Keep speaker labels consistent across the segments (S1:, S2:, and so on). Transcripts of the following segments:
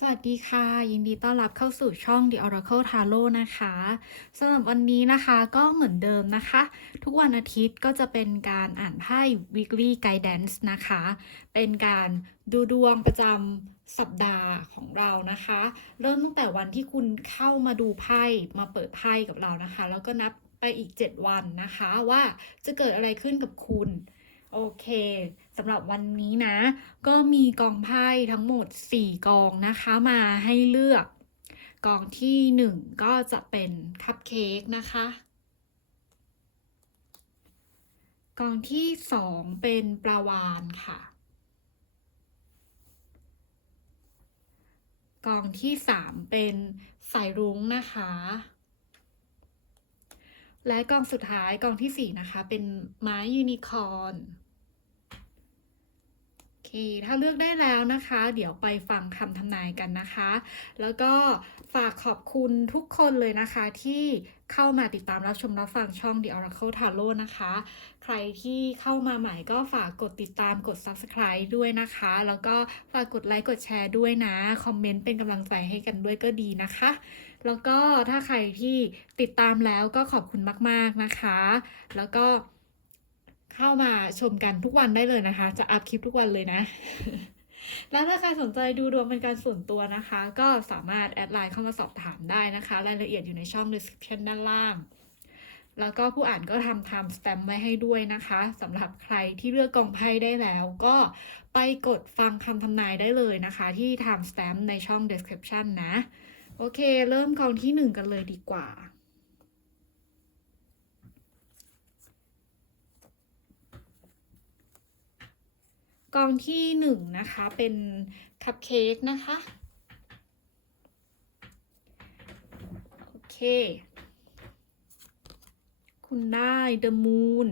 S1: สวัสดีค่ะ ยินดีต้อนรับเข้าสู่ช่อง The Oracle Tarot นะคะสำหรับวันนี้นะคะก็เหมือนเดิมนะคะ ทุกวันอาทิตย์ก็จะเป็นการอ่านไพ่ weekly guidance นะคะ เป็นการดูดวงประจำสัปดาห์ของเรานะคะ เริ่มตั้งแต่วันที่คุณเข้ามาดูไพ่มาเปิดไพ่กับเรานะคะ แล้วก็นับไปอีก 7 วันนะคะว่าจะเกิดอะไรขึ้นกับคุณ โอเค สำหรับวันนี้นะ ก็มีกองไพ่ทั้งหมด 4 กองนะคะมาให้เลือก กองที่ 1 ก็จะเป็นคัพเค้กนะคะ กองที่ 2 เป็นปลาวานค่ะ กองที่ 3 เป็นสายรุ้งนะคะและกองสุดท้ายกองที่ 4 นะคะ เป็นไม้ยูนิคอร์น คถ้าเลือกได้แล้วนะคะ เดี๋ยวไปฟังคำทำนายกันนะคะ แล้วก็ฝากขอบคุณทุกคนเลยนะคะที่เข้ามาติดตามรับชมรับฟังช่อง The Oracle Tarot นะคะ ใครที่เข้ามาใหม่ก็ฝากกดติดตามกด Subscribe ด้วยนะคะ แล้วก็ฝากกดไลค์กดแชร์ด้วยนะ คอมเมนต์เป็นกำลังใจให้กันด้วยก็ดีนะคะ แล้วก็ถ้าใครที่ติดตามแล้วก็ขอบคุณมาก ๆนะคะ แล้วก็ เข้ามาชมกันทุกวันได้เลยนะคะ จะอัพคลิปทุกวันเลยนะ แล้วถ้าใครสนใจดูดวงเป็นการส่วนตัวนะคะ ก็สามารถแอดไลน์เข้ามาสอบถามได้นะคะ รายละเอียดอยู่ในช่อง description ด้านล่าง แล้วก็ผู้อ่านก็ทำ time stamp ไว้ให้ด้วยนะคะสำหรับใครที่เลือกกองไพ่ได้แล้ว ก็ไปกดฟังคำทำนายได้เลยนะคะ ที่ time stamp ในช่อง description นะ โอเค เริ่มกองที่หนึ่งกันเลยดีกว่า กองที่หนึ่งนะคะเป็นคัพเค้กนะคะ โอเค คุณได้ The Moon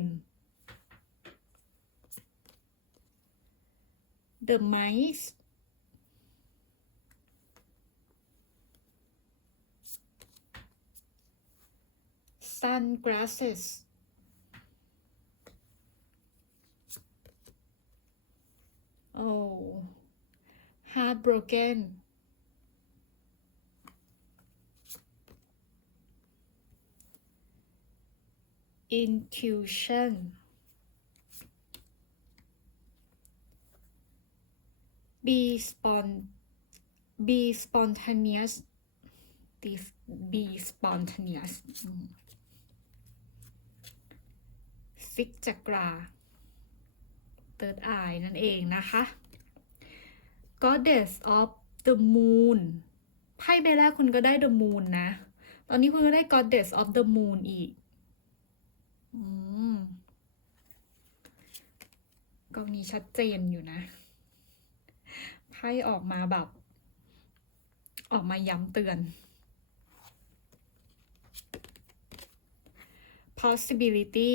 S1: The Mice Sunglasses Oh, heartbroken. Intuition. Be spon be spontaneous. Be, spontaneous. Mm. Six chakra third eye นั่นเองนะคะ Goddess of the Moon ไพ่ใบแรกคุณก็ได้ the Moon นะ ตอนนี้คุณก็ได้ Goddess of the Moon อีกอืมกองนี้ชัดเจนอยู่นะ ไพ่ออกมาแบบ ออกมาย้ำเตือน possibility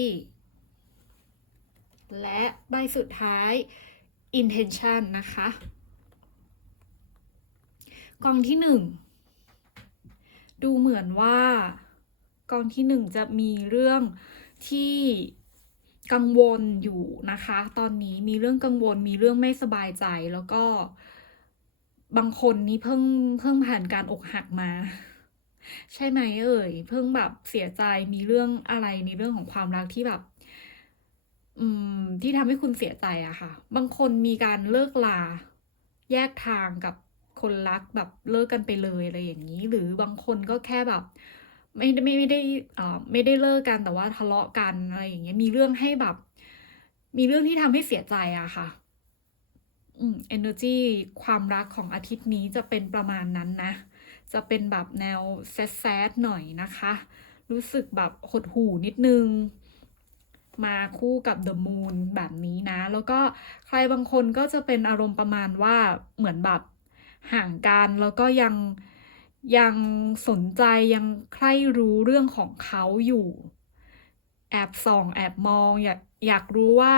S1: และใบสุดท้าย intention นะคะ กองที่หนึ่งดูเหมือนว่ากองที่หนึ่งจะมีเรื่องที่กังวลอยู่นะคะ ตอนนี้มีเรื่องกังวลมีเรื่องไม่สบายใจแล้วก็บางคนนี้เพิ่งเพิ่งผ่านการอกหักมา ใช่ไหมเอ่ย เพิ่งแบบเสียใจมีเรื่องอะไรในเรื่องของความรักที่แบบ ที่ทำให้คุณเสียใจอะค่ะ บางคนมีการเลิกลา แยกทางกับคนรักแบบเลิกกันไปเลยอะไรอย่างนี้ หรือบางคนก็แค่แบบ ไม่ได้ไม่ไม่ได้อ่อไม่ได้เลิกกันแต่ว่าทะเลาะกันอะไรอย่างเงี้ยมีเรื่องให้แบบ มีเรื่องที่ทำให้เสียใจอะค่ะ อืม energy ความรักของอาทิตย์นี้จะเป็นประมาณนั้นนะ จะเป็นแบบแนวแซดๆหน่อยนะคะ รู้สึกแบบหดหู่นิดนึง มาคู่กับ The Moon แบบนี้นะ แล้วก็ใครบางคนก็จะเป็นอารมณ์ประมาณว่าเหมือนแบบห่างกันแล้วก็ยังยังสนใจยังใคร่รู้เรื่องของเขาอยู่ แอบส่อง แอบมอง อยากอยากรู้ว่า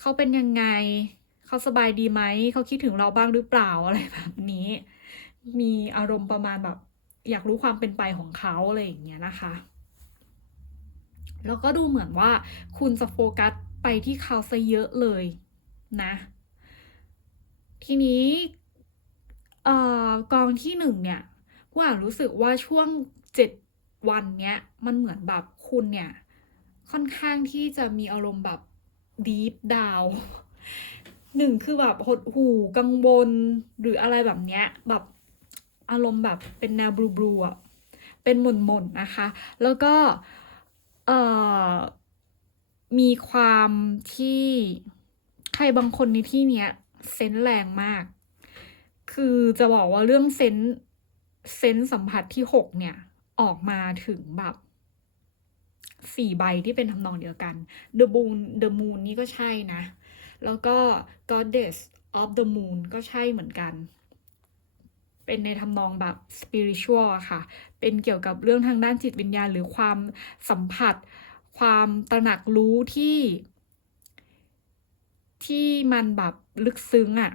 S1: เขาเป็นยังไง เขาสบายดีไหม เขาคิดถึงเราบ้างหรือเปล่าอะไรแบบนี้ มีอารมณ์ประมาณแบบ อยากรู้ความเป็นไปของเขาอะไรอย่างเงี้ยนะคะ แล้วก็ดูเหมือนว่าคุณจะโฟกัสไปที่เขาซะเยอะเลยนะ ทีนี้กองที่หนึ่งเนี่ยกูอ่านรู้สึกว่าช่วงเจ็ดวันเนี้ยมันเหมือนแบบคุณเนี่ยค่อนข้างที่จะมีอารมณ์แบบ deep down หนึ่งคือแบบหดหู่กังวลหรืออะไรแบบเนี้ยแบบอารมณ์แบบเป็นแนวบลูบลูอะเป็นหม่นๆนนะคะ แล้วก็ เอ่อ มีความที่ใครบางคนในที่เนี้ยเซนแรงมาก คือจะบอกว่าเรื่องเซนเซนส์สัมผัสที่หกเนี่ย ออกมาถึงแบบสี่ใบที่เป็นทำนองเดียวกัน The Moon The Moon นี่ก็ใช่นะ แล้วก็ Goddess of the Moon ก็ใช่เหมือนกัน เป็นในทำนองแบบ spiritual อะค่ะ เป็นเกี่ยวกับเรื่องทางด้านจิตวิญญาณ หรือความสัมผัส ความตระหนักรู้ที่ ที่มันแบบลึกซึ้งอะ่ะ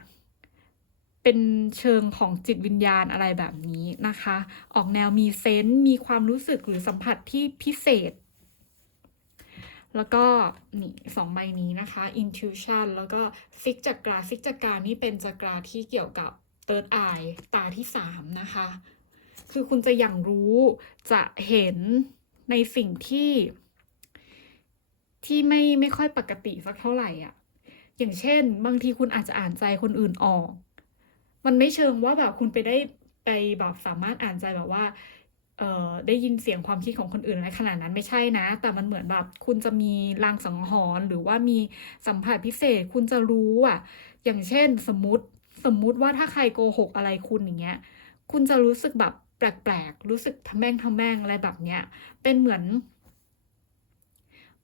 S1: เป็นเชิงของจิตวิญญาณอะไรแบบนี้นะคะ ออกแนวมีเซนส์มีความรู้สึกหรือสัมผัสที่พิเศษ แล้วก็นี่สองใบนี้นะคะ intuition แล้วก็ซิกจักราซิกจักรานี่เป็นจักราที่เกี่ยวกับ third eye ตาที่สามนะคะ คือคุณจะอย่างรู้จะเห็นในสิ่งที่ ที่ไม่ไม่ค่อยปกติสักเท่าไหร่อะ อย่างเช่น บางทีคุณอาจจะอ่านใจคนอื่นออก มันไม่เชิงว่าแบบคุณไปได้ไปแบบสามารถอ่านใจแบบว่าเอ่อได้ยินเสียงความคิดของคนอื่นอะไรขนาดนั้นไม่ใช่นะ แต่มันเหมือนแบบคุณจะมีลางสังหรณ์หรือว่ามีสัมผัสพิเศษคุณจะรู้อะ อย่างเช่นสมมติ สมมุติว่าถ้าใครโกหกอะไรคุณอย่างเงี้ย คุณจะรู้สึกแบบแปลกๆ รู้สึกทะแม่งทะแม่งอะไรแบบเนี้ย เป็นเหมือน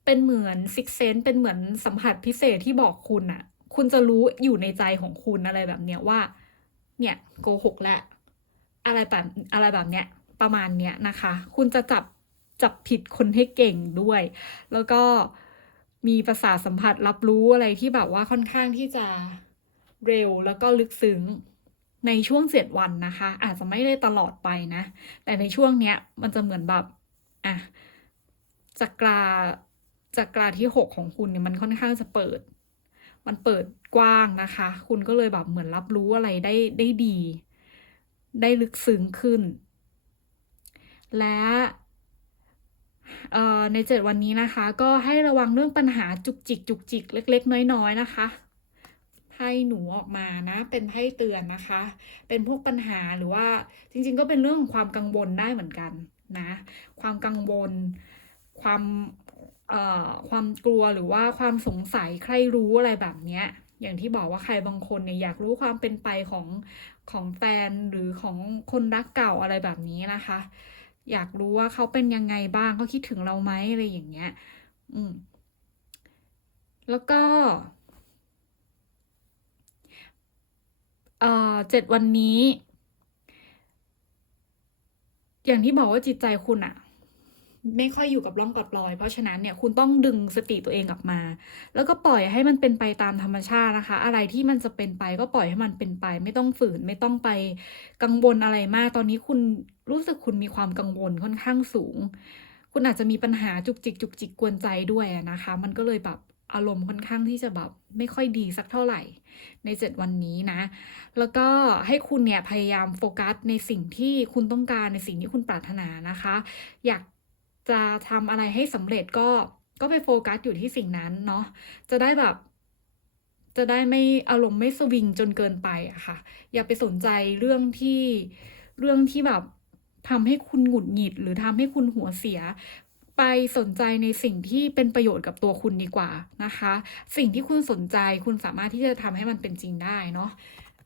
S1: เป็นเหมือนซิกเซนเป็นเหมือนสัมผัสพิเศษที่บอกคุณอะคุณจะรู้อยู่ในใจของคุณอะไรแบบเนี้ยว่า เนี่ยโกหกแล้วอะไรแบบอะไรแบบเนี้ย ประมาณเนี้ยนะคะ คุณจะจับจับผิดคนให้เก่งด้วย แล้วก็มีประสาทสัมผัสรับรู้อะไรที่แบบว่าค่อนข้างที่จะ เร็วแล้วก็ลึกซึ้งในช่วงเจ็ดวันนะคะ อาจจะไม่ได้ตลอดไปนะ แต่ในช่วงเนี้ยมันจะเหมือนแบบอะจักราจักราที่หกของคุณเนี่ยมันค่อนข้างจะเปิด มันเปิดกว้างนะคะ คุณก็เลยแบบเหมือนรับรู้อะไรได้ได้ดี ได้ลึกซึ้งขึ้น และในเจ็ดวันนี้นะคะ ก็ให้ระวังเรื่องปัญหาจุกจิกจุกจิกเล็ก ๆ น้อย ๆ นะคะ พ่หนูออกมานะ เป็นไพ่เตือนนะคะ เป็นพวกปัญหาหรือว่าจริงๆ ก็เป็นเรื่องของความกังวลได้เหมือนกันนะ ความกังวล ความเอ่อความกลัวหรือว่าความสงสัยใครรู้อะไรแบบเนี้ยอย่างที่บอกว่าใครบางคนเนี่ยอยากรู้ความเป็นไปของของแฟนหรือของคนรักเก่าอะไรแบบนี้นะคะ อยากรู้ว่าเขาเป็นยังไงบ้างเขาคิดถึงเราไหมอะไรอย่างเงี้ย อืม แล้วก็ เอ่อเจ็ดวันนี้ อย่างที่บอกว่าจิตใจคุณอะไม่ค่อยอยู่กับร่องกับรอย เพราะฉะนั้นเนี่ยคุณต้องดึงสติตัวเองกลับมา แล้วก็ปล่อยให้มันเป็นไปตามธรรมชาตินะคะ อะไรที่มันจะเป็นไปก็ปล่อยให้มันเป็นไป ไม่ต้องฝืนไม่ต้องไปกังวลอะไรมาก ตอนนี้คุณรู้สึกคุณมีความกังวลค่อนข้างสูง คุณอาจจะมีปัญหาจุกจิกจุกจิกกวนใจด้วยนะคะ มันก็เลยแบบ อารมณ์ค่อนข้างที่จะแบบไม่ค่อยดีสักเท่าไหร่ในเจ็ดวันนี้นะ แล้วก็ให้คุณเนี่ยพยายามโฟกัสในสิ่งที่คุณต้องการในสิ่งที่คุณปรารถนานะคะ อยากจะทำอะไรให้สำเร็จก็ก็ไปโฟกัสอยู่ที่สิ่งนั้นเนาะจะได้แบบ จะได้ไม่อารมณ์ไม่สวิงจนเกินไปอะค่ะ อย่าไปสนใจเรื่องที่เรื่องที่แบบทำให้คุณหงุดหงิด หรือทำให้คุณหัวเสีย ไปสนใจในสิ่งที่เป็นประโยชน์กับตัวคุณดีกว่านะคะ สิ่งที่คุณสนใจคุณสามารถที่จะทำให้มันเป็นจริงได้เนาะ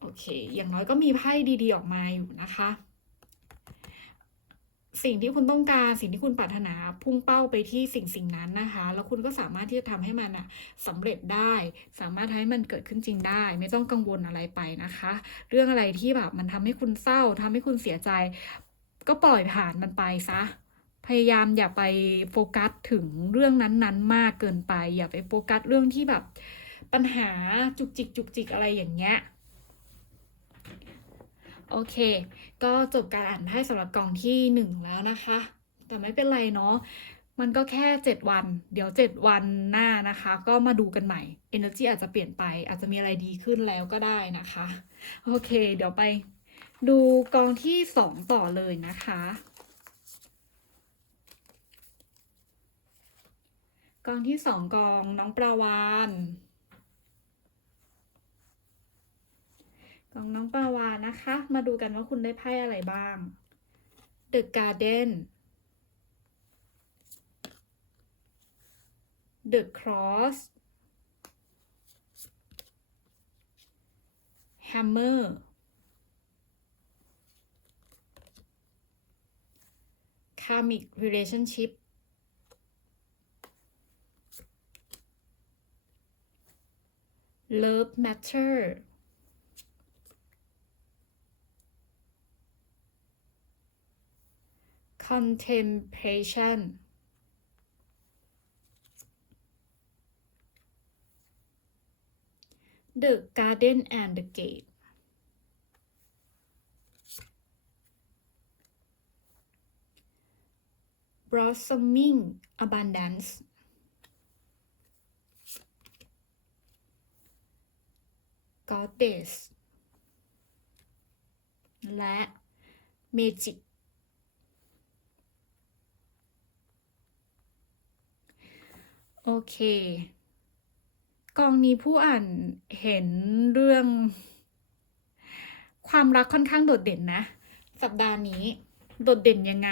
S1: โอเค อย่างน้อยก็มีไพ่ดีๆออกมาอยู่นะคะ สิ่งที่คุณต้องการสิ่งที่คุณปรารถนาพุ่งเป้าไปที่สิ่งสิ่งนั้นนะคะ แล้วคุณก็สามารถที่จะทำให้มันอะสำเร็จได้ สามารถให้มันเกิดขึ้นจริงได้ ไม่ต้องกังวลอะไรไปนะคะ เรื่องอะไรที่แบบมันทำให้คุณเศร้าทำให้คุณเสียใจ ก็ปล่อยผ่านมันไปซะ พยายามอย่าไปโฟกัสถึงเรื่องนั้นๆ มากเกินไป อย่าไปโฟกัสเรื่องที่แบบปัญหาจุกจิกจุกจิกอะไรอย่างเงี้ยโอเค ก็จบการอ่านไพ่สำหรับกองที่หนึ่งแล้วนะคะ แต่ไม่เป็นไรเนาะ มันก็แค่เจ็ดวัน เดี๋ยวเจ็ดวันหน้านะคะ ก็มาดูกันใหม่ Energy อาจจะเปลี่ยนไป อาจจะมีอะไรดีขึ้นแล้วก็ได้นะคะ โอเค เดี๋ยวไปดูกองที่สองต่อเลยนะคะ กองที่สองกองน้องประวานกองน้องประวานนะคะ มาดูกันว่าคุณได้ไพ่อะไรบ้าง The Garden The Cross Hammer Karmic Relationship Love matter. Contemplation. The garden and the gate. Blossoming abundance. ะ Magic โอเค กองนี้ผู้อ่านเห็นเรื่อง ความรักค่อนข้างโดดเด่นนะ สัปดาห์นี้ โดดเด่นยังไง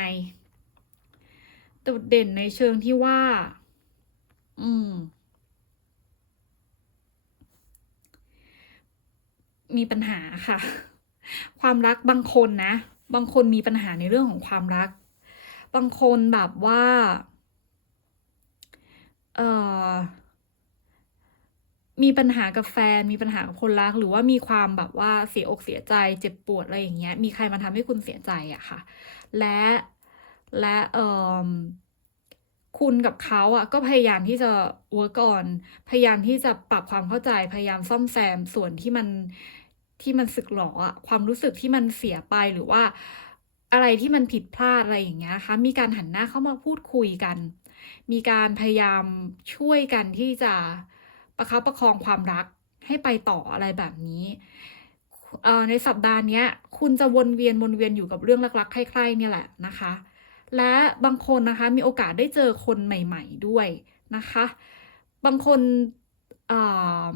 S1: โดดเด่นในเชิงที่ว่า อืม มีปัญหาค่ะ ความรักบางคนนะ บางคนมีปัญหาในเรื่องของความรัก บางคนแบบว่า เอ่อ มีปัญหากับแฟน มีปัญหากับคนรัก หรือว่ามีความแบบว่าเสียอกเสียใจ เจ็บปวดอะไรอย่างเงี้ย มีใครมาทำให้คุณเสียใจอะค่ะ และ และเอ่อคุณกับเขาอะก็พยายามที่จะ work on พยายามที่จะปรับความเข้าใจ พยายามซ่อมแซมส่วนที่มัน ที่มันสึกหรออะความรู้สึกที่มันเสียไปหรือว่าอะไรที่มันผิดพลาดอะไรอย่างเงี้ยนะคะมีการหันหน้าเข้ามาพูดคุยกัน มีการพยายามช่วยกันที่จะประคับประคองความรักให้ไปต่ออะไรแบบนี้ในสัปดาห์นี้คุณจะวนเวียนวนเวียนอยู่กับเรื่องรักๆใคร่ๆเนี่ยแหละนะคะ และบางคนนะคะมีโอกาสได้เจอคนใหม่ ๆด้วยนะคะ บางคนอ่า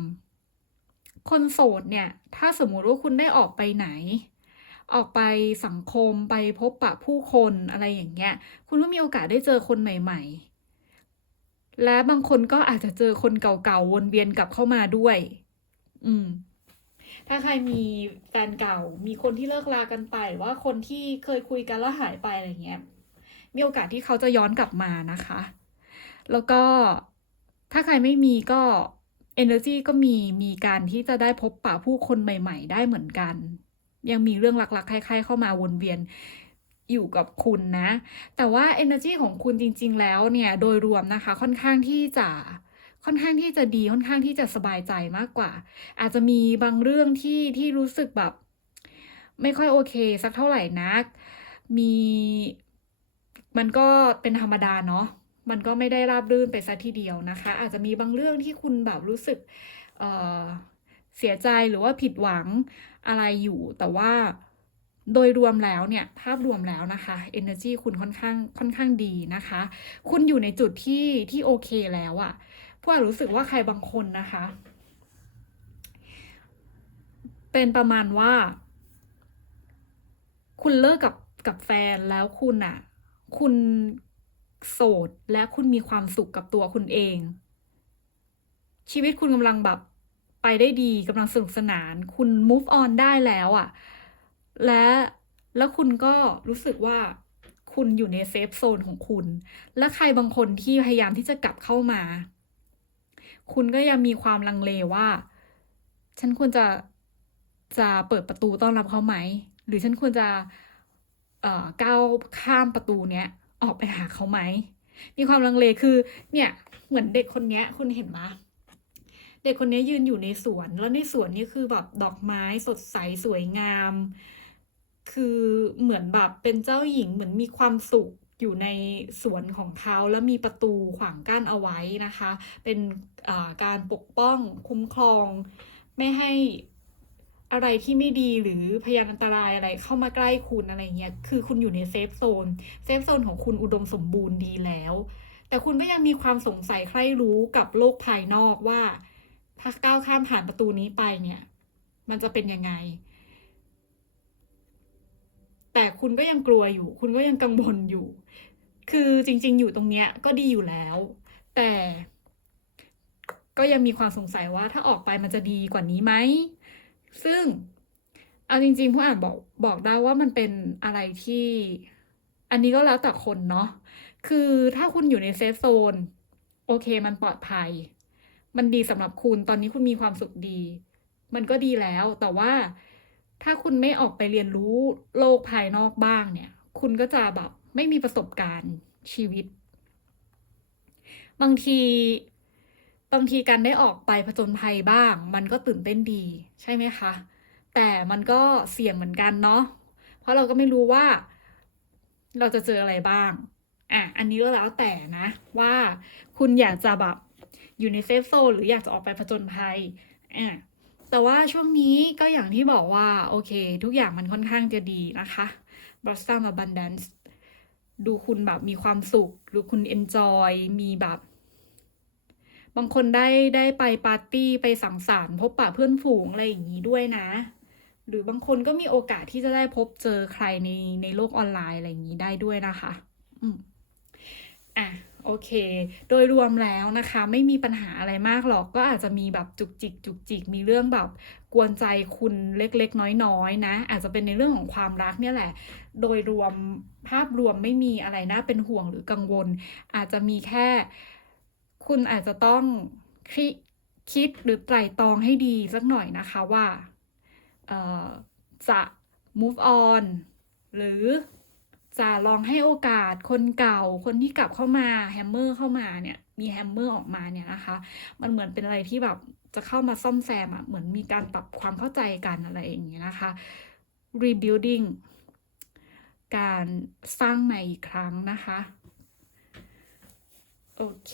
S1: คนโสดเนี่ย ถ้าสมมุติว่าคุณได้ออกไปไหน ออกไปสังคมไปพบปะผู้คนอะไรอย่างเงี้ย คุณก็มีโอกาสได้เจอคนใหม่ ๆ และบางคนก็อาจจะเจอคนเก่าๆ วนเวียนกลับเข้ามาด้วย อืม ถ้าใครมีแฟนเก่า มีคนที่เลิกรากันไป หรือว่าคนที่เคยคุยกันแล้วหายไปอะไรเงี้ย มีโอกาสที่เขาจะย้อนกลับมานะคะ แล้วก็ถ้าใครไม่มีก็ เอเนอร์จีก็มีมีการที่จะได้พบปะผู้คนใหม่ ๆ ได้เหมือนกัน ยังมีเรื่องรักๆใคร่ๆเข้ามาวนเวียนอยู่กับคุณนะ แต่ว่าเอเนอร์จีของคุณจริง ๆ แล้วเนี่ย โดยรวมนะคะ ค่อนข้างที่จะ ค่อนข้างที่จะดี ค่อนข้างที่จะสบายใจมากกว่า อาจจะมีบางเรื่องที่ที่รู้สึกแบบ ไม่ค่อยโอเค สักเท่าไหร่นัก มี มันก็เป็นธรรมดาเนาะ มันก็ไม่ได้ราบรื่นไปเสียทีเดียวนะคะ อาจจะมีบางเรื่องที่คุณแบบรู้สึกเเสียใจหรือว่าผิดหวังอะไรอยู่ แต่ว่าโดยรวมแล้วเนี่ยภาพรวมแล้วนะคะเอเนอร์จีคุณค่อนข้างค่อนข้างดีนะคะ คุณอยู่ในจุดที่ที่โอเคแล้วอะผู้อาจรู้สึกว่าใครบางคนนะคะ เป็นประมาณว่า คุณเลิกกับกับแฟนแล้วคุณน่ะคุณ โสด และคุณมีความสุขกับตัวคุณเอง ชีวิตคุณกำลังแบบไปได้ดีกำลังสนุกสนาน คุณ move on ได้แล้วอะและแล้วคุณก็รู้สึกว่าคุณอยู่ในเซฟโซนของคุณ และใครบางคนที่พยายามที่จะกลับเข้ามา คุณก็ยังมีความลังเลว่า ฉันควรจะจะเปิดประตูต้อนรับเขาไหม หรือฉันควรจะเอ่อก้าวข้ามประตูเนี้ย ออกไปหาเขาไหม มีความลังเลคือ เนี่ยเหมือนเด็กคนเนี้ยคุณเห็นไหมเด็กคนนี้ยืนอยู่ในสวนแล้วในสวนนี่คือแบบดอกไม้สดใสสวยงาม คือเหมือนแบบเป็นเจ้าหญิงเหมือนมีความสุขอยู่ในสวนของเขาแล้วมีประตูขวางกั้นเอาไว้นะคะ เป็นการปกป้องคุ้มครอง ไม่ให้ อะไรที่ไม่ดีหรือพยานอันตรายอะไรเข้ามาใกล้คุณอะไรเงี้ย คือคุณอยู่ในเซฟโซน เซฟโซนของคุณอุดมสมบูรณ์ดีแล้ว แต่คุณก็ยังมีความสงสัยใคร่รู้กับโลกภายนอกว่า ถ้าก้าวข้ามผ่านประตูนี้ไปเนี่ย มันจะเป็นยังไง แต่คุณก็ยังกลัวอยู่ คุณก็ยังกังวลอยู่ คือจริง ๆ อยู่ตรงเนี้ยก็ดีอยู่แล้ว แต่ ก็ยังมีความสงสัยว่าถ้าออกไปมันจะดีกว่านี้ไหม ซึ่งเอาจริงๆผู้อ่านบอกบอกได้ว่ามันเป็นอะไรที่ อันนี้ก็แล้วแต่คนเนาะคือถ้าคุณอยู่ในเซฟโซน โอเคมันปลอดภัย มันดีสำหรับคุณตอนนี้คุณมีความสุขดี มันก็ดีแล้วแต่ว่าถ้าคุณไม่ออกไปเรียนรู้โลกภายนอกบ้างเนี่ย คุณก็จะแบบไม่มีประสบการณ์ชีวิต บางที บางทีการได้ออกไปผจญภัยบ้าง มันก็ตื่นเต้นดีใช่ไหมคะ แต่มันก็เสี่ยงเหมือนกันเนาะเพราะเราก็ไม่รู้ว่า เราจะเจออะไรบ้างอะอันนี้ก็แล้วแต่นะ ว่าคุณอยากจะแบบอยู่ในเซฟโซนหรืออยากจะออกไปผจญภัยอะแต่ว่าช่วงนี้ก็อย่างที่บอกว่า โอเค ทุกอย่างมันค่อนข้างจะดีนะคะ Blossom Abundance ดูคุณแบบมีความสุข ดูคุณ enjoy มีแบบ บางคนได้ได้ไปปาร์ตี้ไปสังสรรค์พบปะเพื่อนฝูงอะไรอย่างนี้ด้วยนะ หรือบางคนก็มีโอกาสที่จะได้พบเจอใครในในโลกออนไลน์อะไรอย่างนี้ได้ด้วยนะคะ อืมอะโอเค โดยรวมแล้วนะคะ ไม่มีปัญหาอะไรมากหรอกก็อาจจะมีแบบจุกจิกจุกจิกมีเรื่องแบบกวนใจคุณเล็กๆ น้อยๆนะ อาจจะเป็นในเรื่องของความรักเนี่ยแหละ โดยรวมภาพรวมไม่มีอะไรน่าเป็นห่วงหรือกังวล อาจจะมีแค่ คุณอาจจะต้องคิดคิดหรือไตร่ตรองให้ดีสักหน่อยนะคะว่าจะ move on หรือจะลองให้โอกาสคนเก่าคนที่กลับเข้ามาแฮมเมอร์เข้ามาเนี่ยมีแฮมเมอร์ออกมาเนี่ยนะคะ มันเหมือนเป็นอะไรที่แบบจะเข้ามาซ่อมแซมอะเหมือนมีการปรับความเข้าใจกันอะไรอย่างเงี้ยนะคะ rebuilding การสร้างใหม่อีกครั้งนะคะ โอเค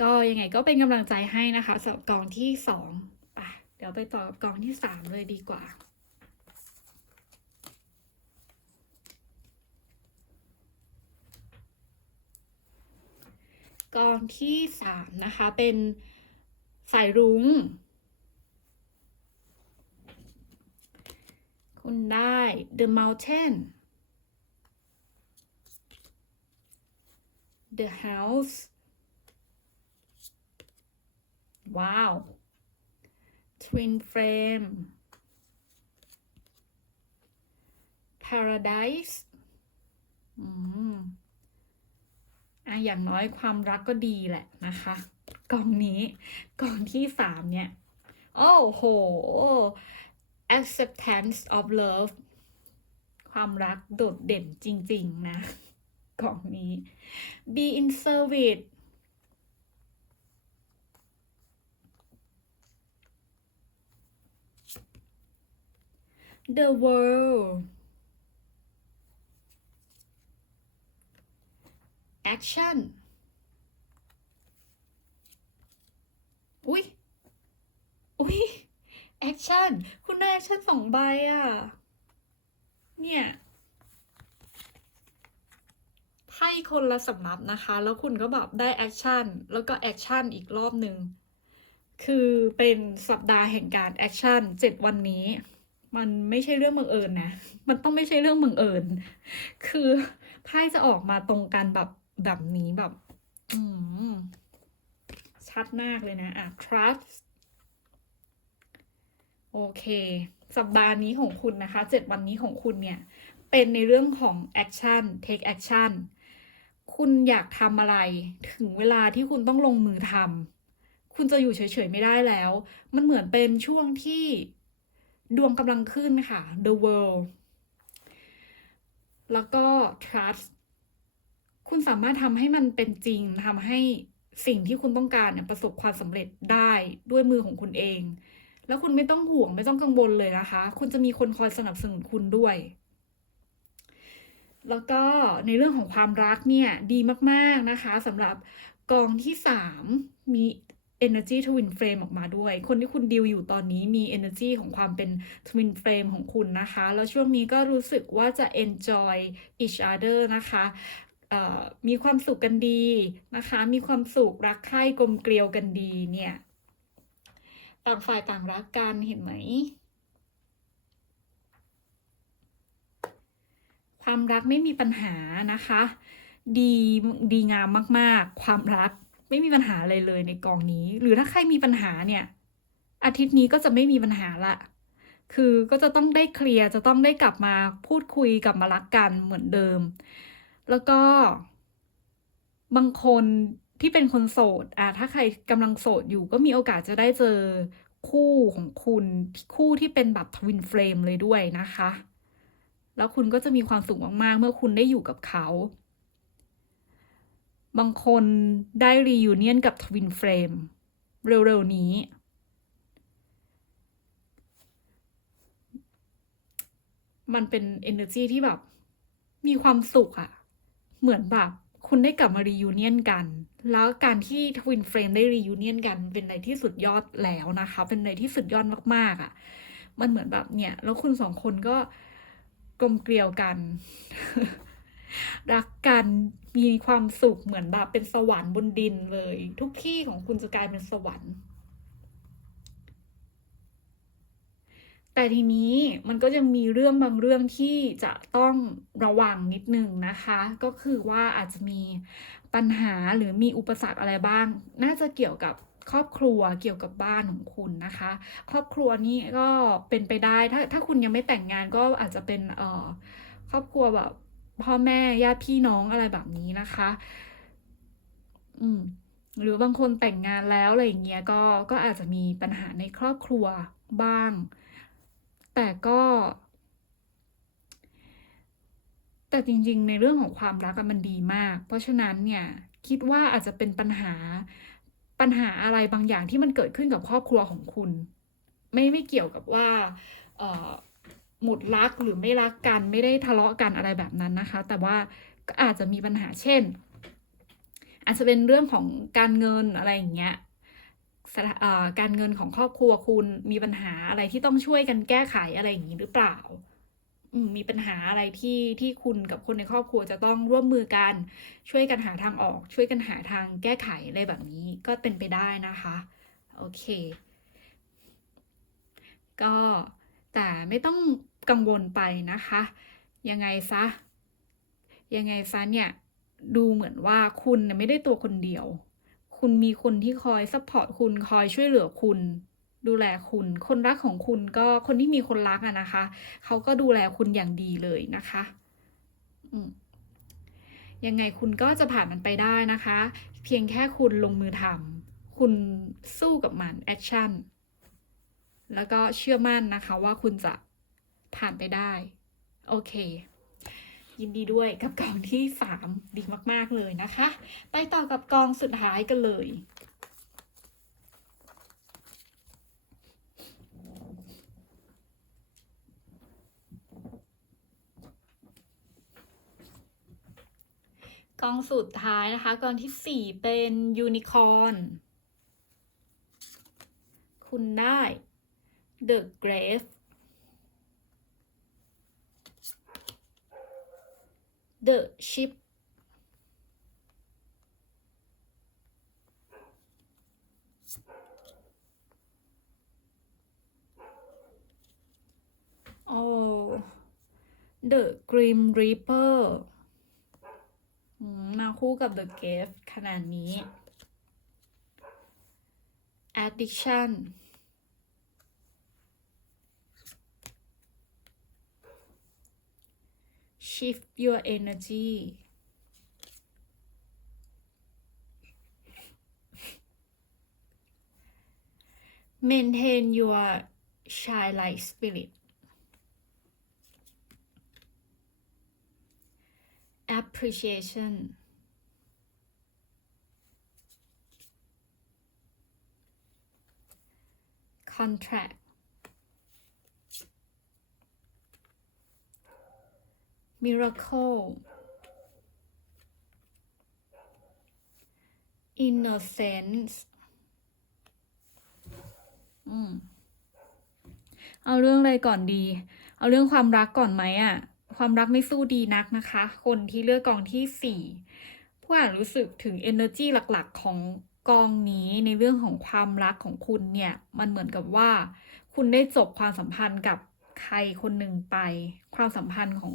S1: ก็ยังไงก็เป็นกำลังใจให้นะคะสำหรับกองที่สองอะเดี๋ยวไปต่อกับกองที่สามเลยดีกว่ากองที่สามนะคะ เป็นสายรุง้ง คุณได้ The Mountain The House ว้าว Twin Flame Paradise อืมอะอย่างน้อยความรักก็ดีแหละนะคะ กล่องนี้กล่องที่สามเนี่ย โอ้โห acceptance of love ความรักโดดเด่นจริง ๆ นะ กล่องนี้ be in service the world action อุ๊ยอุ๊ยแอคชั่น คุณได้แอคชั่นสองใบอะ เนี่ยไพ่คนละสำรับนะคะ แล้วคุณก็แบบได้แอคชั่น แล้วก็แอคชั่นอีกรอบหนึ่ง คือเป็นสัปดาห์แห่งการแอคชั่นเจ็ดวันนี้ มันไม่ใช่เรื่องบังเอิญนะ มันต้องไม่ใช่เรื่องบังเอิญ คือไพ่จะออกมาตรงกันแบบแบบนี้แบบ อืม ชัดมากเลยนะอะ trust โอเค สัปดาห์นี้ของคุณนะคะ เจ็ดวันนี้ของคุณเนี่ย เป็นในเรื่องของ action take action คุณอยากทำอะไร ถึงเวลาที่คุณต้องลงมือทำ คุณจะอยู่เฉยๆไม่ได้แล้ว มันเหมือนเป็นช่วงที่ ดวงกำลังขึ้นค่ะ the world แล้วก็ trust คุณสามารถทำให้มันเป็นจริงทำให้สิ่งที่คุณต้องการเนี่ยประสบความสำเร็จได้ด้วยมือของคุณเอง แล้วคุณไม่ต้องห่วงไม่ต้องกังวลเลยนะคะ คุณจะมีคนคอยสนับสนุนคุณด้วย แล้วก็ในเรื่องของความรักเนี่ยดีมากๆนะคะสำหรับกองที่สามมี energy twin flame ออกมาด้วย คนที่คุณดิวอยู่ตอนนี้มี energy ของความเป็น twin flame ของคุณนะคะ แล้วช่วงนี้ก็รู้สึกว่าจะ enjoy each other นะคะมีความสุขกันดีนะคะ มีความสุขรักใคร่กลมเกลียวกันดีเนี่ย ต่างฝ่ายต่างรักกันเห็นไหม ความรักไม่มีปัญหานะคะ ดีดีงามมาก ๆ ความรัก ไม่มีปัญหาอะไรเลยในกองนี้ หรือถ้าใครมีปัญหาเนี่ย อาทิตย์นี้ก็จะไม่มีปัญหาละ คือก็จะต้องได้เคลียร์จะต้องได้กลับมาพูดคุยกลับมารักกันเหมือนเดิม แล้วก็ บางคนที่เป็นคนโสดอะถ้าใครกำลังโสดอยู่ก็มีโอกาสจะได้เจอคู่ของคุณคู่ที่เป็นแบบทวินเฟรมเลยด้วยนะคะ แล้วคุณก็จะมีความสุขมากๆ เมื่อคุณได้อยู่กับเขา บางคนได้รียูเนียนกับทวินเฟรมเร็วๆนี้ มันเป็น energy ที่แบบ มีความสุขอะเหมือนแบบ คุณได้กลับมารียูเนียนกัน แล้วการที่ทวินเฟรมได้รียูเนียนกัน เป็นอะไรที่สุดยอดแล้วนะคะ เป็นอะไรที่สุดยอดมากๆอะมันเหมือนแบบเนี่ย แล้วคุณสองคนก็กลมเกลียวกัน รักกันมีความสุขเหมือนแบบเป็นสวรรค์บนดินเลย ทุกที่ของคุณจะกลายเป็นสวรรค์ แต่ทีนี้มันก็ยังมีเรื่องบางเรื่องที่จะต้องระวังนิดนึงนะคะ ก็คือว่าอาจจะมีปัญหาหรือมีอุปสรรคอะไรบ้าง น่าจะเกี่ยวกับครอบครัวเกี่ยวกับบ้านของคุณนะคะ ครอบครัวนี้ก็เป็นไปได้ถ้าถ้าคุณยังไม่แต่งงานก็อาจจะเป็นเอ่อครอบครัวแบบ พ่อแม่ญาติพี่น้องอะไรแบบนี้นะคะ อืม หรือบางคนแต่งงานแล้วอะไรอย่างเงี้ยก็ก็อาจจะมีปัญหาในครอบครัวบ้าง แต่ก็แต่จริงๆ ในเรื่องของความรักมันดีมาก เพราะฉะนั้นเนี่ยคิดว่าอาจจะเป็นปัญหาปัญหาอะไรบางอย่างที่มันเกิดขึ้นกับครอบครัวของคุณ ไม่ไม่เกี่ยวกับว่า เออ หมุดรักหรือไม่รักกันไม่ได้ทะเลาะกันอะไรแบบนั้นนะคะ แต่ว่าก็อาจจะมีปัญหาเช่น อาจจะเป็นเรื่องของการเงินอะไรอย่างเงี้ยการเงินของครอบครัวคุณมีปัญหาอะไรที่ต้องช่วยกันแก้ไขอะไรอย่างนี้หรือเปล่ามีปัญหาอะไรที่ที่คุณกับคนในครอบครัวจะต้องร่วมมือกันช่วยกันหาทางออก ช่วยกันหาทางแก้ไขอะไรแบบนี้ก็เป็นไปได้นะคะ โอเค ก็ แต่ไม่ต้องกังวลไปนะคะ ยังไงซะ ยังไงซะเนี่ยดูเหมือนว่าคุณไม่ได้ตัวคนเดียว คุณมีคนที่คอยซัพพอร์ตคุณคอยช่วยเหลือคุณ ดูแลคุณ คนรักของคุณก็คนที่มีคนรักอะนะคะ เขาก็ดูแลคุณอย่างดีเลยนะคะอืมยังไงคุณก็จะผ่านมันไปได้นะคะ เพียงแค่คุณลงมือทำคุณสู้กับมันแอคชั่น แล้วก็เชื่อมั่นนะคะว่าคุณจะผ่านไปได้ โอเค ยินดีด้วยกับกองที่สามดีมาก ๆ เลยนะคะ ไปต่อกับกองสุดท้ายกันเลย กองสุดท้ายนะคะ กองที่สี่เป็นยูนิคอร์นคุณได้ The Grave The Ship โอ้ The Grim Reaper มาคู่กับ The Grave ขนาดนี้ Addiction shift your energy. Maintain your childlike spirit. Appreciation. Contract miracle innocence อืม เอาเรื่องอะไรก่อนดี เอาเรื่องความรักก่อนไหมอะความรักไม่สู้ดีนักนะคะ คนที่เลือกกองที่สี่ผู้อ่านรู้สึกถึง energy หลักๆ ของกองนี้ในเรื่องของความรักของคุณเนี่ย มันเหมือนกับว่า คุณได้จบความสัมพันธ์กับ ใครคนหนึ่งไป ความสัมพันธ์ของ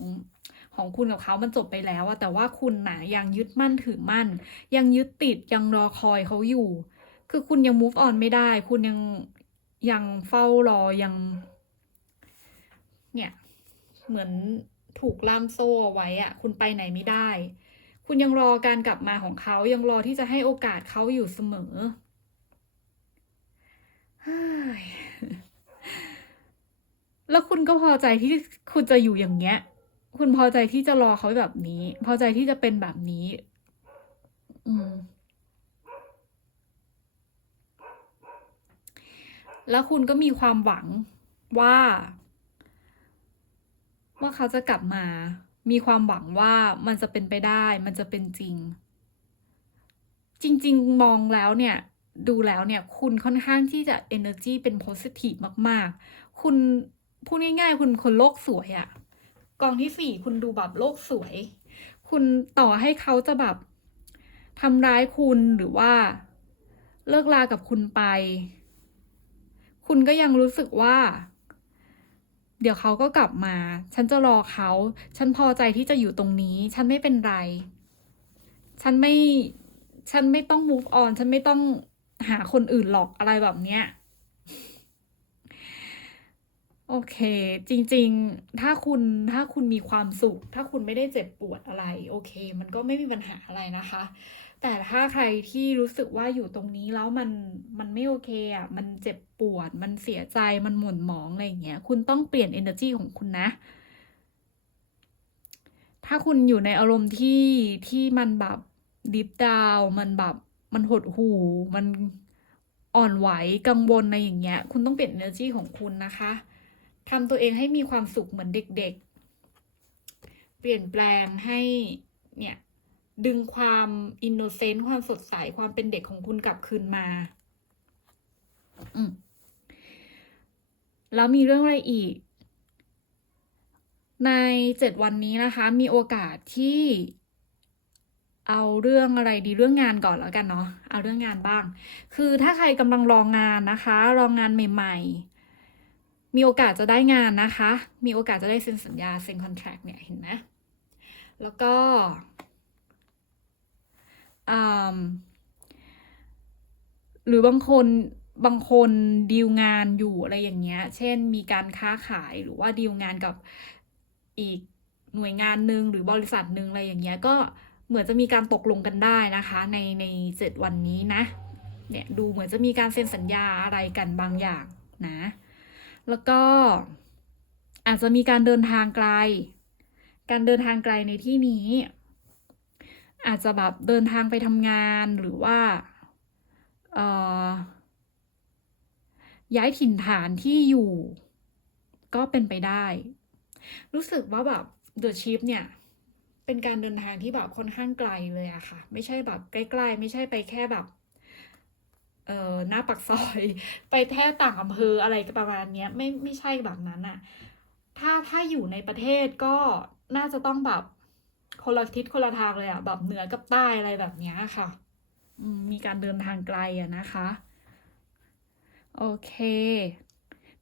S1: ของคุณกับเขามันจบไปแล้วอะแต่ว่าคุณน่ะยังยึดมั่นถือมั่น ยังยึดติดยังรอคอยเขาอยู่ คือคุณยัง move on ไม่ได้ คุณยังยังเฝ้ารอยัง เนี่ย เหมือนถูกล่ามโซ่ไว้อะคุณไปไหนไม่ได้ คุณยังรอการกลับมาของเขายังรอที่จะให้โอกาสเขาอยู่เสมอเฮ้ย แล้วคุณก็พอใจที่คุณจะอยู่อย่างเงี้ย คุณพอใจที่จะรอเขาแบบนี้ พอใจที่จะเป็นแบบนี้ อืม แล้วคุณก็มีความหวังว่า ว่าเขาจะกลับมา มีความหวังว่ามันจะเป็นไปได้ มันจะเป็นจริง จริง ๆ มองแล้วเนี่ยดูแล้วเนี่ย คุณค่อนข้างที่จะ energy เป็น positive มาก ๆ คุณ พูดง่ายๆ คุณคนโลกสวยอะกองที่สี่คุณดูแบบโลกสวย คุณต่อให้เขาจะแบบทำร้ายคุณหรือว่าเลิกลากับคุณไป คุณก็ยังรู้สึกว่า เดี๋ยวเขาก็กลับมา ฉันจะรอเขา ฉันพอใจที่จะอยู่ตรงนี้ ฉันไม่เป็นไร ฉันไม่ ฉันไม่ต้อง move on ฉันไม่ต้องหาคนอื่นหรอกอะไรแบบเนี้ย โอเค จริงๆ ถ้าคุณถ้าคุณมีความสุข ถ้าคุณไม่ได้เจ็บปวดอะไร โอเค มันก็ไม่มีปัญหาอะไรนะคะ แต่ถ้าใครที่รู้สึกว่าอยู่ตรงนี้แล้วมันมันไม่โอเคอะมันเจ็บปวด มันเสียใจมันหม่นหมองอะไรอย่างเงี้ยคุณต้องเปลี่ยน energy ของคุณนะ ถ้าคุณอยู่ในอารมณ์ที่ที่มันแบบ deep down มันแบบมันหดหูมันอ่อนไหวกังวลอะไรอย่างเงี้ย คุณต้องเปลี่ยน energy ของคุณนะคะ ทำตัวเองให้มีความสุขเหมือนเด็ก ๆ เปลี่ยนแปลงให้เนี่ยดึงความอินโนเซนต์ความสดใสความเป็นเด็กของคุณกลับคืนมา อืมแล้วมีเรื่องอะไรอีก ในเจ็ดวันนี้นะคะ มีโอกาสที่ เอาเรื่องอะไรดีเรื่องงานก่อนแล้วกันเนาะเอาเรื่องงานบ้าง คือถ้าใครกำลังรองงานนะคะ รองงานใหม่ ๆ มีโอกาสจะได้งานนะคะ มีโอกาสจะได้เซ็นสัญญาเซ็นคอนแทรคเนี่ยเห็นไหมแล้วก็หรือบางคนบางคนดีลงานอยู่อะไรอย่างเงี้ย เช่นมีการค้าขายหรือว่าดีลงานกับอีกหน่วยงานหนึ่งหรือบริษัทหนึ่งอะไรอย่างเงี้ย ก็เหมือนจะมีการตกลงกันได้นะคะ ในในเจ็ดวันนี้นะ เนี่ยดูเหมือนจะมีการเซ็นสัญญาอะไรกันบางอย่างนะ แล้วก็อาจจะมีการเดินทางไกล การเดินทางไกลในที่นี้ อาจจะแบบเดินทางไปทำงานหรือว่าย้ายถิ่นฐานที่อยู่ ก็เป็นไปได้ รู้สึกว่าแบบ The Ship เนี่ยเป็นการเดินทางที่แบบค่อนข้างไกลเลยอะค่ะ ไม่ใช่แบบใกล้ ๆ ไม่ใช่ไปแค่แบบ เอ่อหน้าปากซอย ไปแค่ต่างอำเภออะไรประมาณเนี้ยไม่ไม่ใช่แบบนั้นน่ะถ้าถ้าอยู่ในประเทศก็น่าจะต้องแบบคนละทิศคนละทางเลยอะแบบเหนือกับใต้อะไรแบบเนี้ยค่ะมมีการเดินทางไกลอะนะคะ โอเค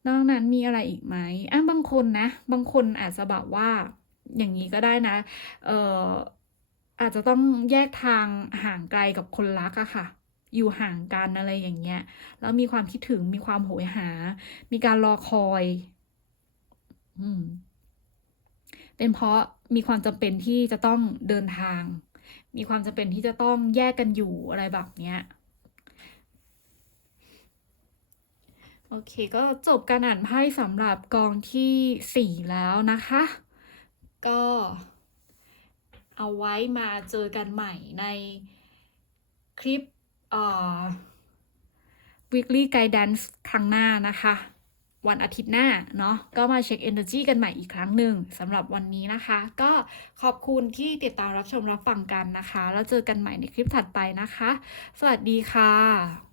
S1: นอกนั้นมีอะไรอีกไหมอะบางคนนะ บางคนอาจจะแบบว่าอย่างนี้ก็ได้นะ เอ่ออาจจะต้องแยกทางห่างไกลกับคนรักอะค่ะ อยู่ห่างกันอะไรอย่างเงี้ย แล้วมีความคิดถึงมีความโหยหา มีการรอคอย อืม เป็นเพราะมีความจำเป็นที่จะต้องเดินทาง มีความจำเป็นที่จะต้องแยกกันอยู่อะไรแบบเนี้ยโอเค ก็จบการอ่านไพ่สำหรับกองที่สี่แล้วนะคะ ก็เอาไว้มาเจอกันใหม่ในคลิป weekly guidance ครั้งหน้านะคะ วันอาทิตย์หน้าเนาะก็มาเช็ค energy กันใหม่อีกครั้งหนึ่งสำหรับวันนี้นะคะ ก็ขอบคุณที่ติดตามรับชมรับฟังกันนะคะ แล้วเจอกันใหม่ในคลิปถัดไปนะคะ สวัสดีค่ะ